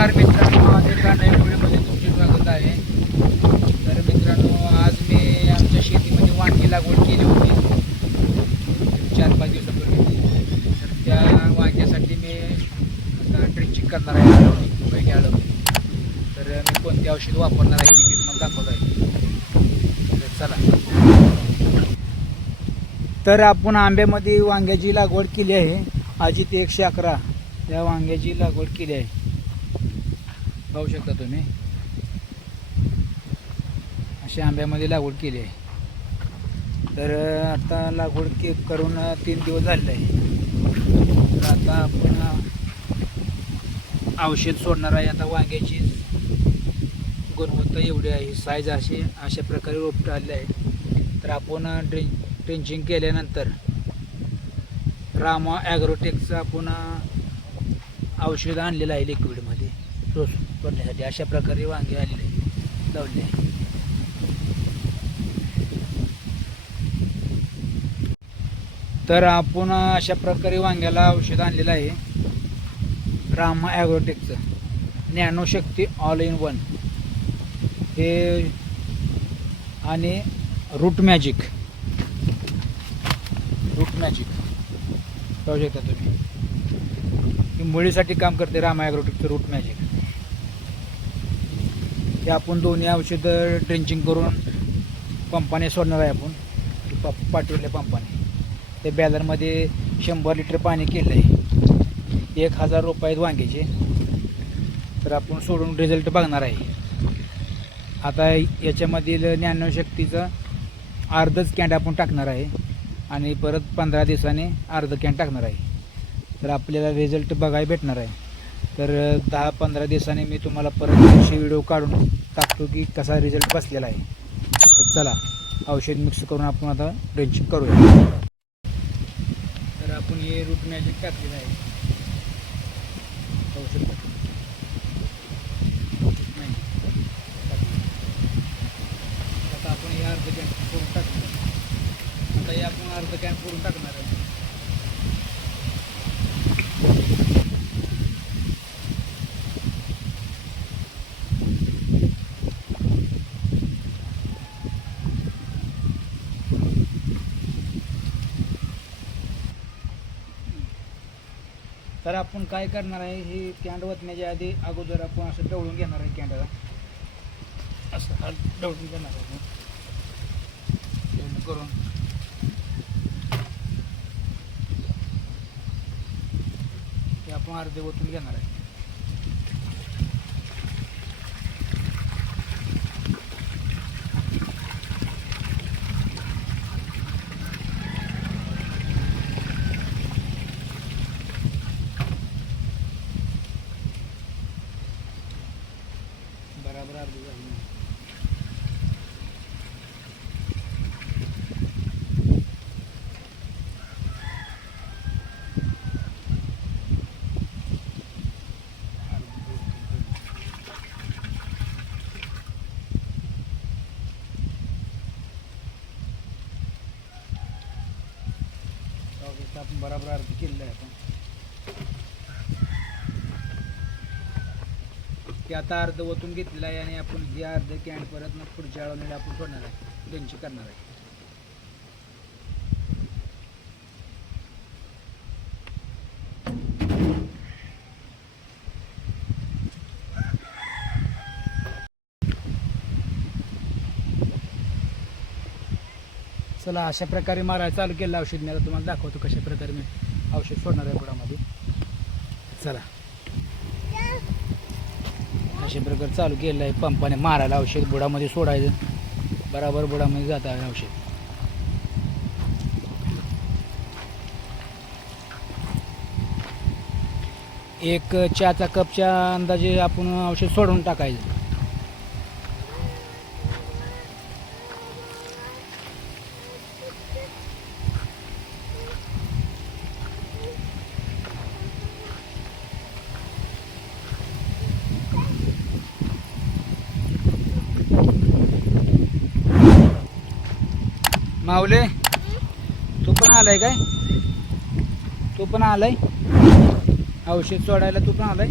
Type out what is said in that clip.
नमस्कार मित्रांनो, आज एका नवीन व्हिडिओमध्ये तुमचे स्वागत आहे. तर मित्रांनो, आज मी आमच्या शेतीमध्ये वांगी लागवड केली होती 4-5 दिवसापूर्वी. तर त्या वांग्यासाठी मी आता ड्रिंचिंग करणार आहे, हळवणी. तर मी कोणते औषध वापरणार आहे ते तुम्हाला दाखवत आहे. तर चला. तर आपण आंब्यामध्ये वांग्याची लागवड केली आहे. अजित 111 या वांग्याची लागवड केली आहे, पाहू शकता तुम्ही. अशा आंब्यामध्ये लागवड केली आहे. तर आता लागवड करून 3 दिवस झाले आहे. तर आता आपण औषध सोडणार आहे. आता वांग्याची गुणवत्ता एवढी आहे, साईज अशा प्रकारे रोपटं आले आहे. तर आपण ड्रेंचिंग केल्यानंतर रामा ॲग्रोटेकचं आपण औषध आणलेलं आहे लिक्विडमध्ये सोडण्यासाठी. अशा प्रकारे वांगे आलेले लावले आहे. तर आपण अशा प्रकारे वांग्याला औषध आणलेलं आहे रामा ॲग्रोटेकचं nano Shakti all in one हे आणि रूट मॅजिक पाहू शकता तुम्ही. मुळीसाठी काम करते रामा ॲग्रोटेकचं रूट मॅजिक. हे आपण दोन्ही औषधं ड्रेंचिंग करून पंपाने सोडणार आहे. आपण पाठवल्या पंपाने ते बॅलरमध्ये 100 लिटर पाणी केलं आहे. 1000 रोप आहेत वांग्याचे. तर आपण सोडून रिझल्ट बघणार आहे. आता याच्यामधील ज्ञानशक्तीचं अर्धच कॅन्ड आपण टाकणार आहे आणि परत 15 दिवसांनी अर्ध कॅन टाकणार आहे. तर आपल्याला रिझल्ट बघायला भेटणार आहे. तर 10-15 दिवसांनी मी तुम्हाला परत अशी व्हिडिओ काढून टाकतो की कसा रिझल्ट बसलेला आहे. तर चला, औषध मिक्स करून आपण आता ड्रेंचिंग करूया. तर आपण हे रूट मॅजिक टाकलेलं आहे. औषध आता आपण हे अर्ध कॅन करून टाकणार. आता हे आपण अर्ध कॅन करून टाकणार आहे. तर आपण काय करणार आहे, हे कॅन्ड वतण्याच्या आधी अगोदर आपण असं ढवळून घेणार आहे. कॅन्डला असं ढवळून घेणार आहे करून. ते आपण अर्धे ओतून घेणार आहे. बराबर अर्धी झाली. आपण बराबर अर्ध केलेलं आहे. आपण ते आता अर्ध ओतून घेतलेलं आहे आणि आपण हे अर्ध कॅन परत मग पुढच्या आळवणीला आपण सोडणार आहे, ड्रेंचिंग करणार आहे. चला, अशा प्रकारे मारायला चालू केलं औषध. मी आता तुम्हाला दाखवतो कशा प्रकारे मी औषध सोडणार आहे बुडामध्ये. चला, अशा प्रकारे चालू केलं आहे पंपाने मारायला औषध बुडामध्ये सोडायचं. बराबर बुडामध्ये जात आहे औषध. एक चहाचा कपच्या अंदाजे आपण औषध सोडून टाकायचं. माऊले, तू पण आलाय काय? तू पण आलाय औषध सोडायला? तू पण आलाय?